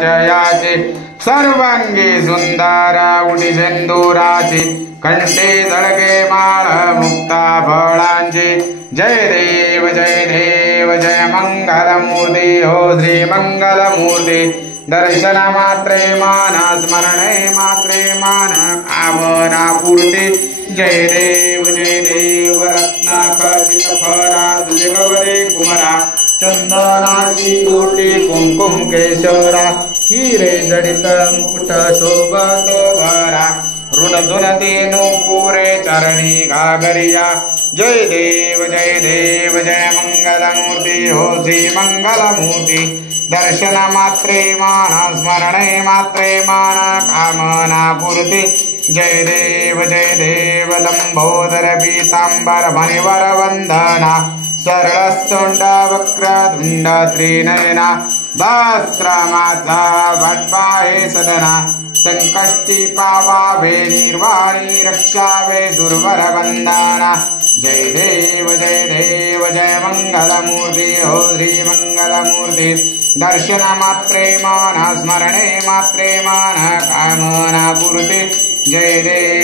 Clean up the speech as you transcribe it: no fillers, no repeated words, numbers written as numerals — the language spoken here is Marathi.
जयाचे सर्वांगी सुंदर उडी सिंदुराची कंठे झळके माळ मुक्ता फळांची जय देव जय मंगलमूर्ती हो श्री मंगलमूर्ती दर्शन मात्रे मान स्मरणे मात्रे मान कामना पूर्ती जय देव रत्नाखचित फरा दुर्गवरे कुमरा चंदनाची कोटी कुंकुम केशरा हिरे जडित मुकुट शोभत भरा ऋण झुनती नुपुरे चरणी घागरिया जय देव जय मंगलमूर्ती हो श्री मंगलमूर्ती दर्शन मात्रे मान स्मरणे मात्रे मान कामना पूर्ती जय देव लंबोदर पीतांबर मणिवर वंदना सरळस्तोंड वक्रतुंड त्रिनयना दास्त्रमाचा भटपाहे सदना संकष्टी पावावे निर्वाणी रक्षावे दुर्वर वंदना जय देव जय मंगलमूर्ती हो श्री मंगलमूर्ती दर्शन मात्रे मान स्मरणे मात्रे मान कामना पूर्ती जय देव।